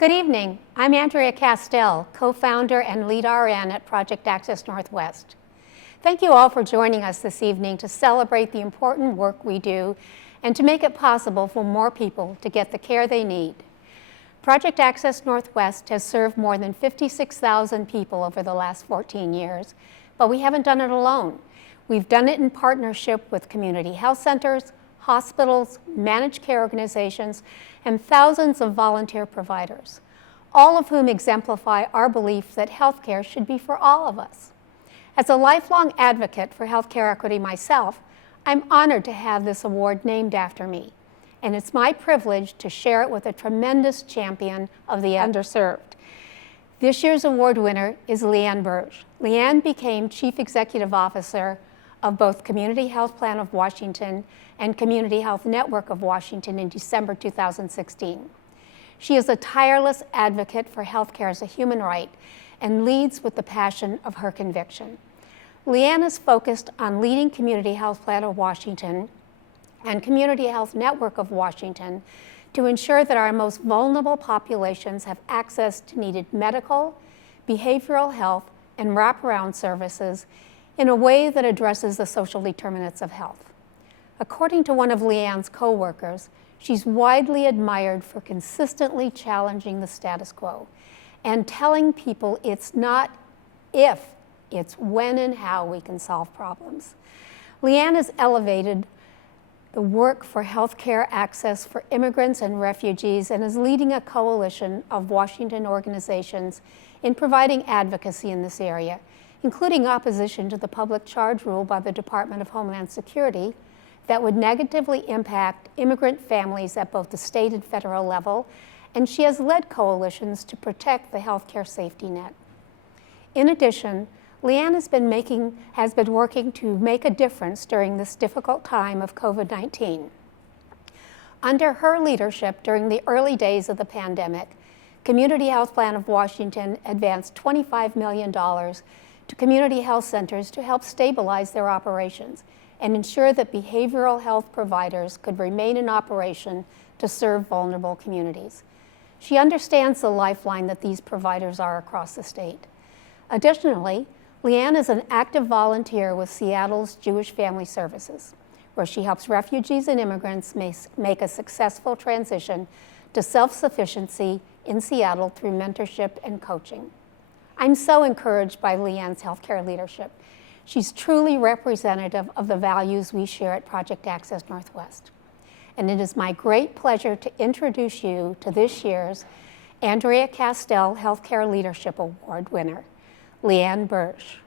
Good evening. I'm Andrea Castell, co-founder and lead RN at Project Access Northwest. Thank you all for joining us this evening to celebrate the important work we do and to make it possible for more people to get the care they need. Project Access Northwest has served more than 56,000 people over the last 14 years, but we haven't done it alone. We've done it in partnership with community health centers, hospitals, managed care organizations, and thousands of volunteer providers, all of whom exemplify our belief that healthcare should be for all of us. As a lifelong advocate for healthcare equity myself, I'm honored to have this award named after me, and it's my privilege to share it with a tremendous champion of the underserved. This year's award winner is Leanne Burge. Leanne became Chief Executive Officer of both Community Health Plan of Washington and Community Health Network of Washington in December 2016. She is a tireless advocate for healthcare as a human right and leads with the passion of her conviction. Leanne is focused on leading Community Health Plan of Washington and Community Health Network of Washington to ensure that our most vulnerable populations have access to needed medical, behavioral health, and wraparound services in a way that addresses the social determinants of health. According to one of Leanne's co-workers, she's widely admired for consistently challenging the status quo and telling people it's not if, it's when and how we can solve problems. Leanne has elevated the work for healthcare access for immigrants and refugees and is leading a coalition of Washington organizations in providing advocacy in this area, including opposition to the public charge rule by the Department of Homeland Security that would negatively impact immigrant families at both the state and federal level, and she has led coalitions to protect the healthcare safety net. In addition, Leanne has been working to make a difference during this difficult time of COVID-19. Under her leadership during the early days of the pandemic, Community Health Plan of Washington advanced $25 million to community health centers to help stabilize their operations and ensure that behavioral health providers could remain in operation to serve vulnerable communities. She understands the lifeline that these providers are across the state. Additionally, Leanne is an active volunteer with Seattle's Jewish Family Services, where she helps refugees and immigrants make a successful transition to self-sufficiency in Seattle through mentorship and coaching. I'm so encouraged by Leanne's healthcare leadership. She's truly representative of the values we share at Project Access Northwest. And it is my great pleasure to introduce you to this year's Andrea Castell Healthcare Leadership Award winner, Leanne Burge.